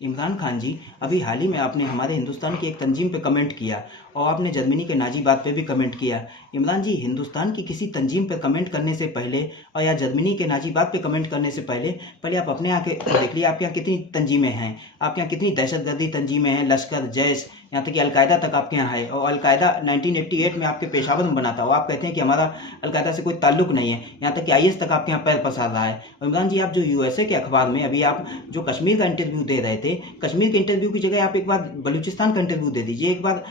इमरान खान जी, अभी हाल ही में आपने हमारे हिंदुस्तान की एक तंजीम पे कमेंट किया और आपने जर्मनी के नाजी बात पे भी कमेंट किया। इमरान जी, हिंदुस्तान की किसी तंजीम पे कमेंट करने से पहले और या जर्मनी के नाजी बात पे कमेंट करने से पहले पहले आप अपने यहाँ के देख लीजिए, आपके यहाँ कितनी तंजीमें हैं। आपके यहाँ कितनी दहशतगर्दी तंजीमें हैं, लश्कर, जैश, यहाँ तक कि अलकायदा तक आपके यहाँ है। और अलकायदा 1988 में आपके पेशावर में बना था और आप कहते हैं कि हमारा अलकायदा से कोई ताल्लुक नहीं है। यहाँ तक कि आईएस तक आपके यहाँ पैर पसार रहा है। और इमरान जी, आप जो यूएसए के अखबार में अभी आप जो कश्मीर का इंटरव्यू दे रहे थे, कश्मीर के इंटरव्यू की जगह आप एक बार बलूचिस्तान का इंटरव्यू दे दीजिए, एक बार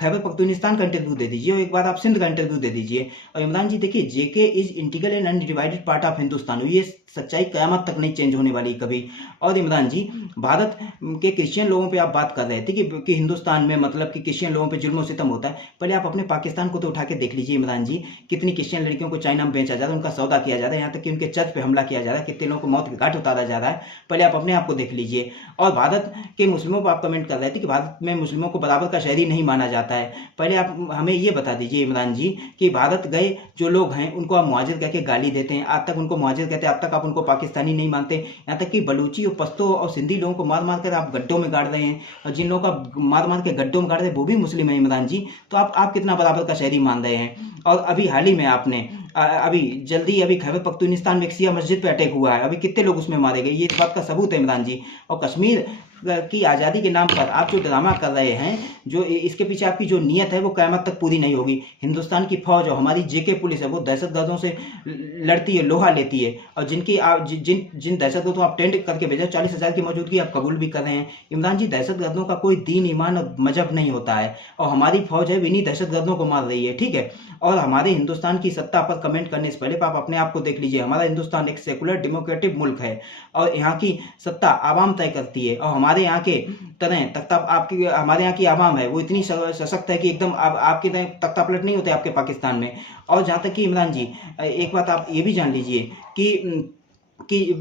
खैबर पख्तूनिस्तान का इंटरव्यू दे दीजिए और एक बार आप सिंध का इंटरव्यू दे दीजिए। और इमरान जी देखिए, JK is integral and undivided part of Hindustan, ये सच्चाई कयामत तक नहीं चेंज होने वाली कभी। और इमरान जी, भारत के क्रिश्चियन लोगों पे आप बात कर रहे थे कि हिंदुस्तान में मतलब कि क्रिश्चियन लोगों पे जुल्म सितम होता है। पहले आप अपने पाकिस्तान को तो उठा के देख लीजिए इमरान जी, कितनी क्रिश्चियन लड़कियों को चाइना में बेचा जा रहा है, उनका सौदा किया जा रहा है, यहाँ तक कि उनके चर्च पे हमला किया जा रहा है, कितने लोगों को मौत के घाट उतारा जा रहा है। पहले आप अपने आप को देख लीजिए। और भारत के मुस्लिमों पर आप कमेंट कर रहे थे कि भारत में मुस्लिमों को बराबर का शहरी नहीं माना जाता है। पहले आप हमें ये बता दीजिए इमरान जी कि भारत गए जो लोग हैं उनको आप मुहाजिर कह के गाली देते हैं, आज तक उनको मुहाजिर कहते हैं, अब तक आप उनको पाकिस्तानी नहीं मानते। यहाँ तक कि बलूची और पश्तो और सिंधी लोगों को मार मार कर आप गड्ढों में गाड़ रहे हैं, और जिन लोगों का मार मार के गड्ढों में गाड़ रहे हैं वो भी मुस्लिम है इमरान जी। तो आप कितना बराबर का शहरी मान रहे हैं। और अभी हाल ही में आपने अभी जल्दी अभी खैबर पख्तूनिस्तान में एक शिया मस्जिद पे अटैक हुआ है, अभी कितने लोग उसमें मारे गए, ये इस बात का सबूत है इमरान जी। और कश्मीर की आज़ादी के नाम पर आप जो ड्रामा कर रहे हैं, जो इसके पीछे आपकी जो नीयत है वो क़यामत तक पूरी नहीं होगी। हिंदुस्तान की फौज और हमारी जेके पुलिस है वो दहशतगर्दों से लड़ती है, लोहा लेती है। और जिनकी आप जिन दहशतगर्दों को आप टेंड करके भेजा, 40,000 की मौजूदगी आप कबूल भी कर रहे हैं। इमरान जी, दहशतगर्दों का कोई दीन, ईमान और मजहब नहीं होता है, और हमारी फौज है इन्हीं दहशतगर्दों को मार रही है, ठीक है। और हमारे हिंदुस्तान की सत्ता पर कमेंट करने से पहले आप अपने आप को देख लीजिए। हमारा हिंदुस्तान एक सेकुलर डेमोक्रेटिक मुल्क है और यहाँ की सत्ता आवाम तय करती है। और हमारे यहाँ के तरह तख्ता आपकी हमारे यहाँ की आवाम है वो इतनी सशक्त है कि एकदम आपके तरह तख्ता पलट नहीं होते आपके पाकिस्तान में। और जहाँ तक कि इमरान जी, एक बात आप ये भी जान लीजिए कि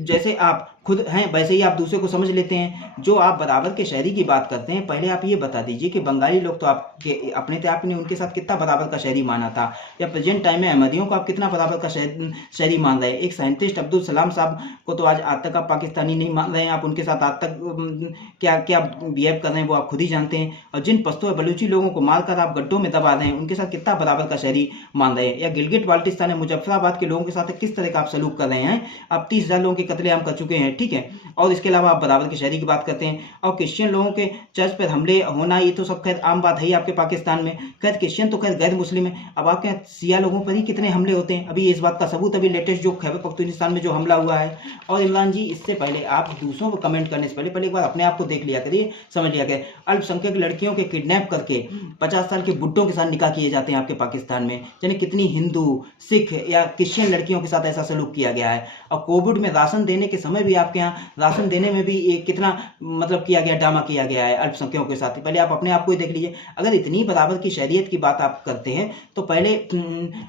जैसे आप खुद हैं वैसे ही आप दूसरे को समझ लेते हैं। जो आप बराबर के शहरी की बात करते हैं, पहले आप ये बता दीजिए कि बंगाली लोग तो आपके अपने थे, आपने उनके साथ कितना बराबर का शहरी माना था, या प्रेजेंट टाइम में अहमदियों को आप कितना बराबर का शहरी मान रहे हैं। एक साइंटिस्ट अब्दुल सलाम साहब को तो आज तक आप पाकिस्तानी नहीं मान रहे हैं, आप उनके साथ आज तक क्या क्या बिहेव कर रहे हैं वो आप खुद ही जानते हैं। और जिन पश्तो और बलूची लोगों को मारकर आप गड्ढों में दबा रहे हैं, उनके साथ कितना बराबर का शहरी मान रहे हैं। या गिलगिट बाल्टिस्तान मुजफ्फराबाद के लोगों के साथ किस तरह का आप सलूक कर रहे हैं। आप 30,000 लोगों के कत्लेआम कर चुके हैं, ठीक है। और इसके अलावा आप बराबर के शहरी की बात करते हैं। और क्रिश्चियन लोगों के चर्च पर हमले होना ये तो सब खैर आम बात है ही आपके पाकिस्तान में। खैर क्रिश्चियन तो खैर गैर मुस्लिम है, अब आपके यहाँ सिया लोगों पर ही कितने हमले होते हैं। अभी इस बात का सबूत अभी लेटेस्ट जो खैबर पख्तूनिस्तान में जो हमला हुआ है। और इमरान जी, इससे पहले आप दूसरों को कमेंट करने से पहले एक बार अपने आप को देख लिया करिए, समझ लिया करिए। अल्पसंख्यक लड़कियों के किडनैप करके 50 साल के बुड्ढों के साथ निकाह किए जाते हैं आपके पाकिस्तान में। यानी कितनी हिंदू, सिख या क्रिश्चियन लड़कियों के साथ ऐसा सलूक किया गया है। और कोविड में राशन देने के समय भी आपके यहाँ राशन देने में भी कितना मतलब किया गया, ड्रामा किया गया है अल्पसंख्यकों के साथ। पहले आप अपने आप को ही देख लीजिए। अगर इतनी बराबर की शरीयत की बात आप करते हैं तो पहले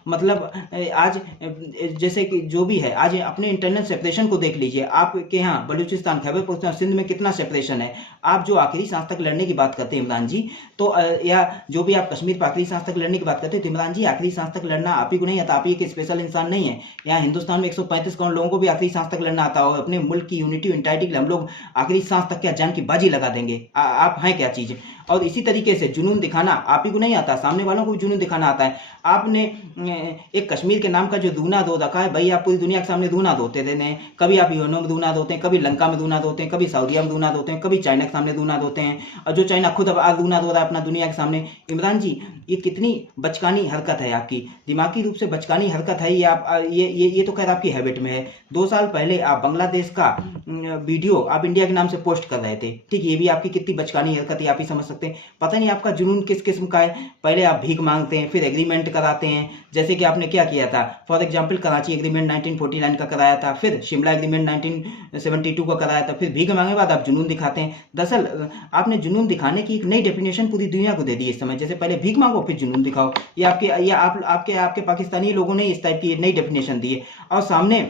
मतलब आज जैसे कि जो भी है, आज अपने इंटरनल सेपरेशन को देख लीजिए। आपके यहाँ बलूचिस्तान, खैबर पख्तूनख्वा, सिंध में कितना सेपरेशन है। आप जो आखिरी सांस तक लड़ने की बात करते हैं इमरान जी, तो या जो भी आप कश्मीर पर आखिरी सांस तक लड़ने की बात करते हैं, तो इमरान जी आखिरी सांस तक लड़ना आप ही को नहीं आता। आप ही एक स्पेशल इंसान नहीं है। यहाँ हिंदुस्तान में 135 करोड़ लोगों को भी आखिरी सांस तक लड़ना आता हो। अपने मुल्क की यूनिटी इंटाइटी के लिए हम लोग आखिरी सांस तक क्या जान की बाजी लगा देंगे। आप हैं क्या चीज़। और इसी तरीके से जुनून दिखाना आप ही को नहीं आता, सामने वालों को भी जुनून दिखाना आता है। आपने एक कश्मीर के नाम का जो दूना दो रखा है, भाई आप पूरी दुनिया के सामने दूना धोते रहते हैं। कभी आप यूएनओ में दूना धोते हैं, कभी लंका में दूना धोते हैं, कभी सऊदीया में दूना धोते हैं, कभी चाइना के सामने दूना धोते हैं। और जो चाइना खुद अब आज दूना धो रहा है अपना दुनिया के सामने। इमरान जी, ये कितनी बचकानी हरकत है आपकी, दिमागी रूप से बचकानी हरकत है ये। आप ये तो खैर आपकी हैबिट में है। 2 साल पहले आप बांग्लादेश का वीडियो आप इंडिया के नाम से पोस्ट कर रहे थे, ठीक है। ये भी आपकी कितनी बचकानी हरकत है, आप ही समझ सकते हैं। पता नहीं आपका जुनून किस किस्म का है। पहले आप भीख मांगते हैं, फिर एग्रीमेंट कराते हैं। जैसे कि आपने क्या किया था, फॉर एग्जांपल कराची एग्रीमेंट 1949 का कराया था, फिर शिमला एग्रीमेंट 1972 का कराया था, फिर भीख मांगने के बाद आप जुनून दिखाते हैं। दरअसल आपने जुनून दिखाने की एक नई डेफिनेशन पूरी दुनिया को दे दी इस समय। जैसे पहले भीख मांगो फिर जुनून दिखाओ, ये आपके पाकिस्तानी लोगों ने इस टाइप की नई डेफिनेशन दी है। और सामने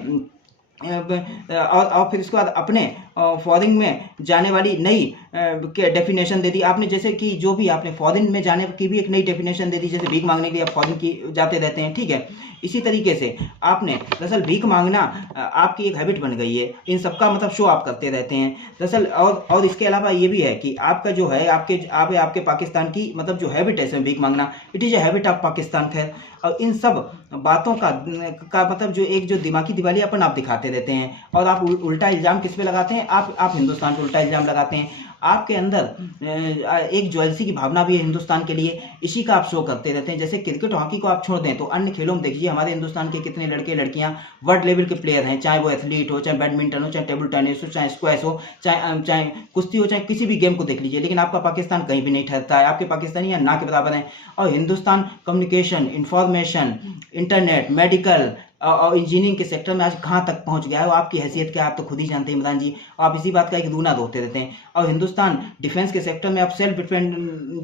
और फिर उसके बाद अपने फॉरेन में जाने वाली नई डेफिनेशन दे दी आपने, जैसे कि जो भी आपने फॉरेन में जाने की भी एक नई डेफिनेशन दे दी, जैसे भीख मांगने के लिए आप फॉरेन की जाते रहते हैं, ठीक है। इसी तरीके से आपने दरअसल भीख मांगना आपकी एक हैबिट बन गई है, इन सबका मतलब शो आप करते रहते हैं दरअसल। और इसके अलावा ये भी है कि आपका जो है आपके पाकिस्तान की मतलब जो हैबिट है इसमें भीख मांगना, it is a habit of Pakistan. खैर, और इन सब बातों का मतलब जो एक जो दिमागी दिवालियापन आप दिखाते रहते हैं, और आप उल्टा इल्ज़ाम किस पे लगाते हैं, आप हिंदुस्तान पे उल्टा इल्ज़ाम लगाते हैं। आपके अंदर एक ज्वेलसी की भावना भी है हिंदुस्तान के लिए, इसी का आप शो करते रहते हैं। जैसे क्रिकेट हॉकी को आप छोड़ दें तो अन्य खेलों में देखिए हमारे हिंदुस्तान के कितने लड़के लड़कियां वर्ल्ड लेवल के प्लेयर हैं, चाहे वो एथलीट हो, चाहे बैडमिंटन हो, चाहे टेबल टेनिस हो, चाहे स्क्वैश हो, चाहे कुश्ती हो, चाहे किसी भी गेम को देख लीजिए, लेकिन आपका पाकिस्तान कहीं भी नहीं ठहरता है। आपके पाकिस्तानी यहाँ ना के बराबर हैं। और Hindustan communication, information, internet, medical और इंजीनियरिंग के सेक्टर में आज कहाँ तक पहुँच गया है, वो आपकी हैसियत क्या है आप तो खुद ही जानते हैं इमरान जी। आप इसी बात का एक दूना दोहते रहते हैं। और हिंदुस्तान डिफेंस के सेक्टर में अब सेल्फ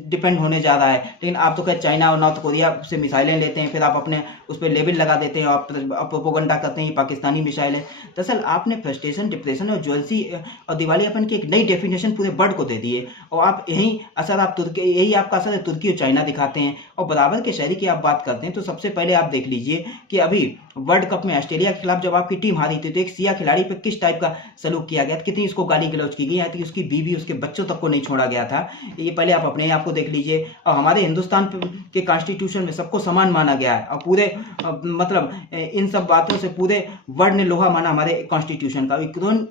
डिपेंड होने जा रहा है, लेकिन आप तो क्या चाइना और नॉर्थ कोरिया से मिसाइलें लेते हैं, फिर आप अपने उस पर लेबल लगा देते हैं और प्रोपोगंडा करते हैं पाकिस्तानी मिसाइलें। दरअसल आपने फ्रस्ट्रेशन, डिप्रेशन और ज्वेलसी और दिवालियापन की एक नई डेफिनेशन पूरे वर्ल्ड को दे दी है। और आप यही आपका असर है तुर्की और चाइना दिखाते हैं। और बराबर के शहरी की आप बात करते हैं तो सबसे पहले आप देख लीजिए कि अभी वर्ल्ड कप में ऑस्ट्रेलिया के खिलाफ जब आपकी टीम हारी थी तो एक सिया खिलाड़ी पे किस टाइप का सलूक किया गया, कितनी इसको गाली गलौज की गई, यहाँ तक उसकी बीवी उसके बच्चों तक को नहीं छोड़ा गया था। ये पहले आप अपने आप को देख लीजिए। और हमारे हिंदुस्तान के कॉन्स्टिट्यूशन में सबको समान माना गया है, और पूरे मतलब इन सब बातों से पूरे वर्ल्ड ने लोहा माना हमारे कॉन्स्टिट्यूशन का। यूक्रेन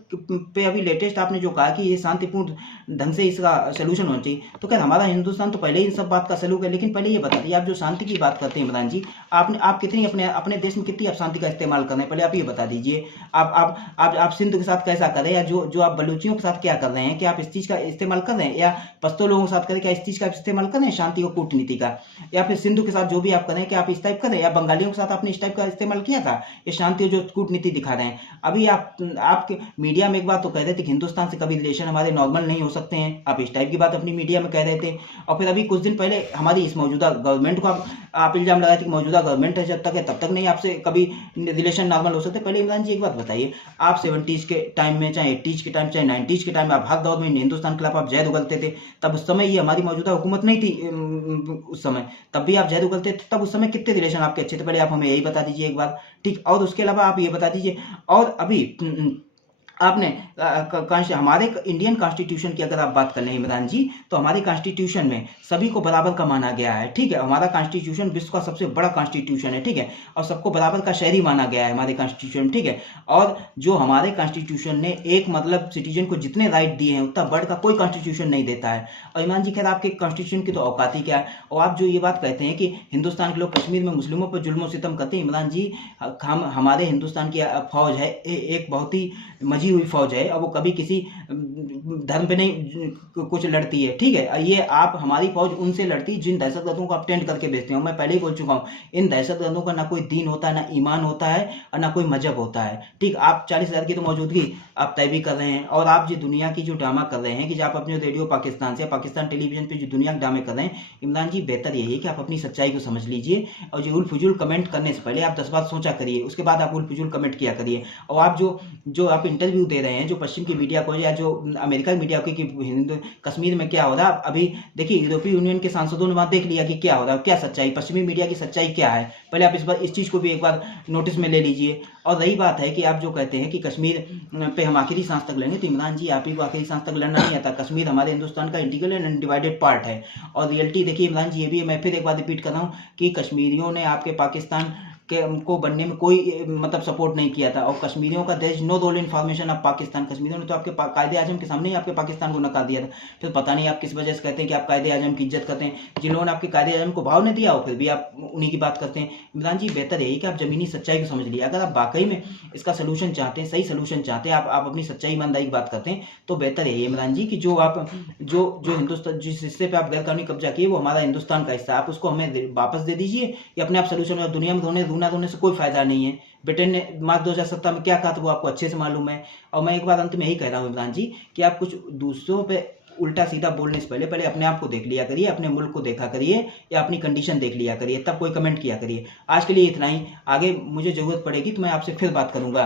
पे अभी लेटेस्ट आपने जो कहा कि ये शांतिपूर्ण ढंग से इसका सोल्यूशन होना चाहिए, तो क्या हमारा हिंदुस्तान तो पहले ही इन सब बात का सलूक है। लेकिन पहले ये बता दीजिए, आप जो शांति की बात करते हैं इमरान जी, आप कितनी अपने देश में कितनी आप शांति का इस्तेमाल कर रहे हैं, पहले आप ये बता दीजिए। आप सिंध के साथ कैसा कर रहे हैं, या जो आप बलूचियों के साथ क्या कर रहे हैं, क्या आप इस चीज़ का इस्तेमाल कर रहे हैं, या पश्तो लोगों के साथ करें क्या इस चीज़ का इस्तेमाल कर रहे हैं शांति और कूटनीति का, या फिर सिंधु के साथ जो भी आप करें क्या आप इस टाइप करें, या बंगालियों के साथ आपने इस टाइप का इस्तेमाल किया था, ये शांति और जो कूटनीति दिखा रहे हैं। अभी आपके मीडिया में एक बात तो कह रहे थे कि हिंदुस्तान से कभी रिलेशन हमारे नॉर्मल नहीं हो सकते हैं, आप इस टाइप की बात अपनी मीडिया में कह रहे थे। और फिर अभी कुछ दिन पहले हमारी इस मौजूदा गवर्नमेंट को आप इल्जाम लगाए थे कि मौजूदा गवर्नमेंट है जब तक है तब तक नहीं आपसे कभी रिलेशन नॉर्मल हो सकते। पहले इमरान जी एक बात बताइए, आप 70s के टाइम में, चाहे 80s के टाइम, चाहे 90s के टाइम में, आप हर दौर में हिंदुस्तान के खिलाफ आप जहद उगलते थे। तब उस समय ये हमारी मौजूदा हुकूमत नहीं थी उस समय, तब भी आप जहद उगलते थे। तब उस समय कितने रिलेशन आपके अच्छे थे, पहले आप हमें यही बता दीजिए एक बार, ठीक। और उसके अलावा आप ये बता दीजिए, और अभी आपने हमारे इंडियन कॉन्स्टिट्यूशन की अगर आप बात कर लें इमरान जी, तो हमारे कॉन्स्टिट्यूशन में सभी को बराबर का माना गया है, ठीक है। हमारा कॉन्स्टिट्यूशन विश्व का सबसे बड़ा कॉन्स्टिट्यूशन है, ठीक है, और सबको बराबर का शहरी माना गया है हमारे कॉन्स्टिट्यूशन, ठीक है। और जो हमारे कॉन्स्टिट्यूशन ने एक मतलब सिटीजन को जितने राइट दिए हैं उतना बढ़ का कोई कॉन्स्टिट्यूशन नहीं देता है। और इमरान जी खैर आपके कॉन्स्टिट्यूशन की तो औकात ही क्या है। और आप जो ये बात कहते हैं कि हिंदुस्तान के लोग कश्मीर में मुस्लिमों पर जुल्म सितम करते हैं, इमरान जी हमारे हिंदुस्तान की फौज है एक बहुत ही मजी हुई फौज है, और वो कभी किसी धर्म पे नहीं कुछ लड़ती है, ठीक है। ये आप हमारी फौज उनसे लड़ती जिन दहशतगर्दों को आप टेंट करके भेजते हो। मैं पहले ही बोल चुका हूँ, इन दहशतगर्दों का ना कोई दीन होता है, ना ईमान होता है, और ना कोई मजहब होता है, ठीक। आप 40,000 की तो मौजूदगी आप तय भी कर रहे हैं, और आप जो दुनिया की जो ड्रामा कर रहे हैं कि आप अपने रेडियो पाकिस्तान से पाकिस्तान टेलीविजन पे जो दुनिया के ड्रामे कर रहे हैं, इमरान जी बेहतर यही है कि आप अपनी सच्चाई को समझ लीजिए, और जो उल फजूल कमेंट करने से पहले आप 10 बार सोचा करिए, उसके बाद आप उल फजूल कमेंट किया करिए। और आप जो आप इंटरव्यू दे रहे हैं जो पश्चिम की मीडिया को या जो अमेरिका की मीडिया को कि हिंदू कश्मीर में क्या हो रहा है, अभी देखिए यूरोपीय यूनियन के सांसदों ने वहां देख लिया कि क्या हो रहा है, क्या सच्चाई, पश्चिमी मीडिया की सच्चाई क्या है। पहले आप इस चीज़ को भी एक बार नोटिस में ले लीजिए। और रही बात है कि आप जो कहते हैं कि कश्मीर पे हम आखिरी सांस तक लेंगे, तो इमरान जी आप ही को आखिरी सांस तक लड़ना नहीं आता। कश्मीर हमारे हिंदुस्तान का इंटीग्रल एंड अनडिवाइडेड पार्ट है। और रियलिटी देखिए इमरान जी ये भी है, मैं फिर एक बार रिपीट कर रहा हूँ कि कश्मीरियों ने आपके पाकिस्तान को बनने में कोई मतलब सपोर्ट नहीं किया था। और कश्मीरियों का there is no role in formation of Pakistan, कश्मीरियों ने तो आपके कायदे आजम के सामने ही आपके पाकिस्तान को नकार दिया था। फिर पता नहीं आप किस वजह से कहते हैं कि आप कायदे आजम की इज्जत करते हैं, जिन लोगों ने आपके कायदे आजम को भाव नहीं दिया हो फिर भी आप उन्हीं की बात करते हैं। इमरान जी बेहतर यही कि आप जमीनी सच्चाई को समझ लिए। अगर आप वाकई में इसका सोल्यूशन चाहते हैं, सही सोल्यूशन चाहते हैं, आप अपनी सच्चाई ईमानदारी की बात करते हैं, तो बेहतर यही इमरान जी कि जो हिंदुस्तान जिस हिस्से पे आप गैर कानूनी कब्जा किए वो हमारा हिंदुस्तान का हिस्सा, आप उसको हमें वापस दे दीजिए, या अपने आप सोल्यूशन। और दुनिया में रोने से कोई फायदा नहीं है। ब्रिटेन ने मार्च 2017 में क्या कहा था वो आपको अच्छे से मालूम है। और मैं एक बार अंत में यही कह रहा हूँ इमरान जी कि आप कुछ दूसरों पे उल्टा सीधा बोलने से पहले अपने आप को देख लिया करिए, अपने मुल्क को देखा करिए, या अपनी कंडीशन देख लिया करिए, तब कोई कमेंट किया करिए। आज के लिए इतना ही, आगे मुझे ज़रूरत पड़ेगी तो मैं आपसे फिर बात करूँगा।